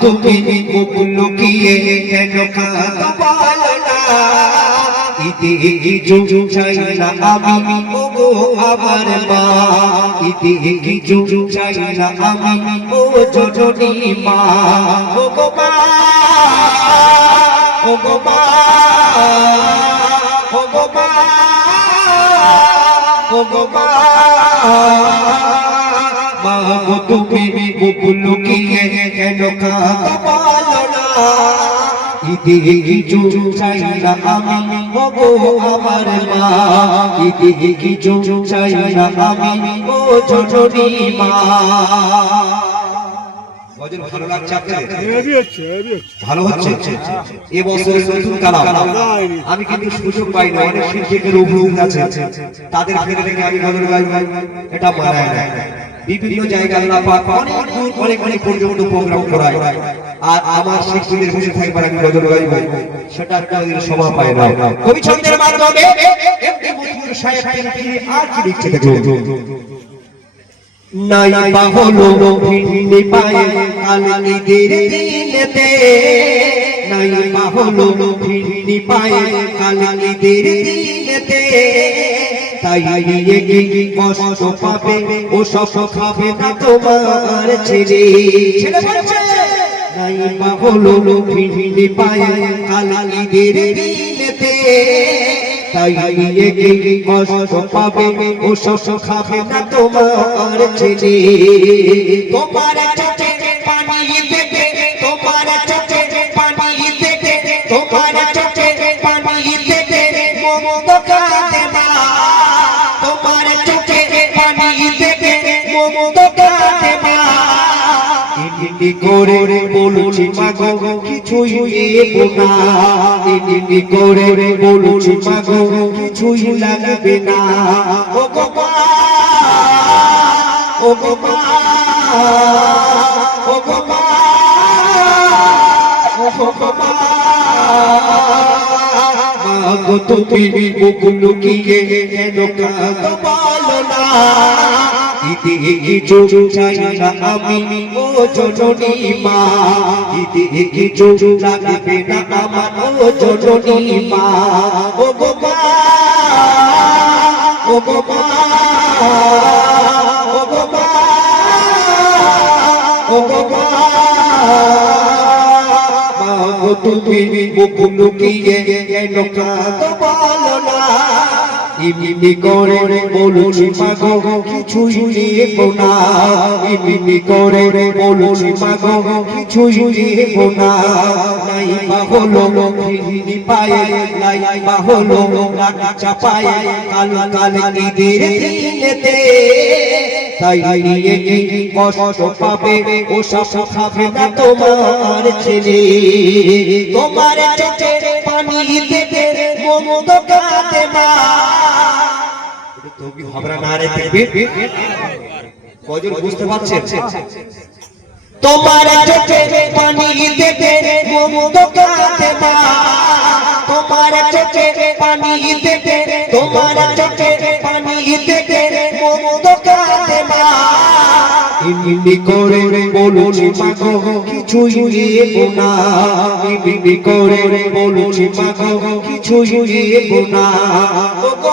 তুমি লুকিয়ে কেন কাঁদো বলো না? ইতি কিছু চাই না আমি মা। ইতি কিছু চাই না আমি তুমি ভালো লাগছে ভালো হচ্ছে এ বছরের নতুন কালাম। আমি কিন্তু সুযোগ পাই না অনেক শিল্পীদের উপলব্ধ আছে। তাদের রেখে আমি গাই এটা মানায় না। বিভিন্ন জায়গায় আল্লাহ পাক অনেক দূর, অনেক অনেক পর্যন্ত প্রোগ্রাম করায়। আর আমার শিল্পীদের বসে থাকবার আমি গজল গাই সেটা কোনোদিন সময় পায় না। কবি ছন্দের মাধ্যমে এমনি মধুর সাহেব ফিরে আর কি লিখতে দেখো নাই বাহলো ভিন্নি পায়ে কালিদের দিনেতে। নাই বাহলো ভিন্নি পায়ে কালিদের দিনেতে। নিয়ে গিয়ে কষ্ট পাবে ও সব খাবে না তোমার বলছে নাই বাহলো ভিন্নি পায়ে কালিদের দিনেতে। তাই গিয়ে কষ্ট পাবে ও শস্য খাবে না তোমার ছেলে। তোমার চোখে পানি দেবে তোমার চোখে পানি দেবে তোমার ইনি করে বলছি, মাগো, কিছুই নেব না। ইনি করে বলছি, মাগো, কিছুই লাগবে না। ও গো মা ও গো মা ও গো মা ও গো মা মাগো, তুমি মুখ লুকিয়ে কেন কাঁদো বলো না? ইতি কিছু চাই না আমি ও জননী মা ইতি কিছু লাগবে না আমার ও জননী মা ও গো মা ও গো মা ও গো মা ও গো তুমি মুখ লুকিয়ে কেন কাঁদো বলো না ইমিনি করে বলছি, মাগো, কিছুই নেব না। ইমিনি করে বলছি, মাগো, কিছুই নেব না। নাই বাহলো হিনি পায়ে নাই বাহলো লাঠি চাপায়ে, কালো কালো নিদের দিনেতে। তোমার ছেলে। তোমার পানি দেবে তুমি না রে দেখবে কজন বুঝতে পারছেন? তোমার চোখে পানি মমদ কাঁদে মা। তোমার চোখে পানি দেবে তোমার চোখে পানি মমদ কাঁদে মা। ইনি করে বলছি মাগো কিছুই নেব না। ইনি করে বলছি মাগো কিছুই নেব না। ও গো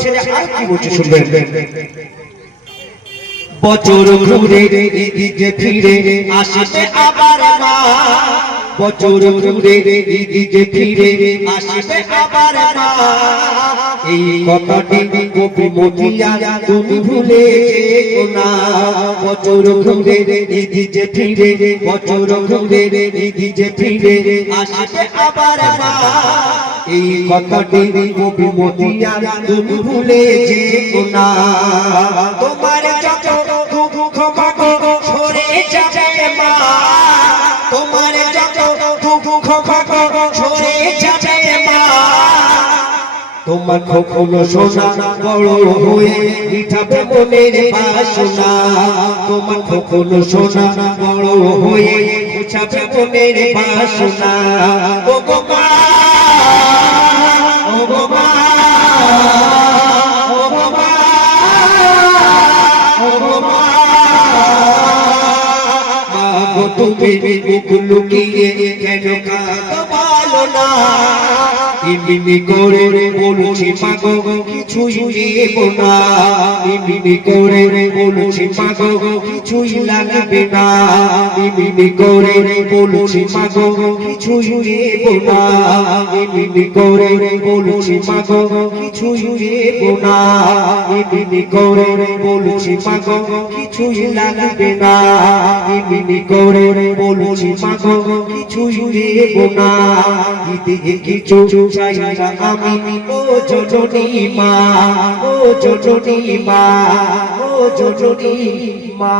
ছেলে আর কি বলছে শুনবেন? বছর ঘুরে ফিরে আসে আবার মা। বছর ঘুরে এদিকে ফিরে আসে আবার এই কথাটি গোপী মতিয়া তুমি ভুলে যেও না। বছর ঘুরে এদিকে ফিরে, বছর ঘুরে এদিকে ফিরে আসে আবার এই কথাটি গোপী মতিয়া তুমি ভুলে যেও না। তোমার তোমার কখনো সোনা, বড় হয়ে মিঠাবে মনের বাসনা। তোমার কখনো সোনা, বড় হয়ে মিঠাবে মনের বাসনা। ও গো ও গো, তুমি মুখ লুকিয়ে কেন কাঁদো? না। ইমিনি করে বলছি, মাগো, কিছুই নেব না। ইমিনি করে বলছি, মাগো, কিছুই লাগবে না। ইমিনি করে বলছি, মাগো, কিছুই নেব না। ইমিনি করে বলছি, মাগো, কিছুই নেব না। ইমিনি করে বলছি, মাগো, কিছুই লাগবে না। ইমিনি করে বলছি, মাগো, কিছুই নেব না। দিতে কিছু চাই না আমি। ও জননী মা ও জননী মা ও জননী মা।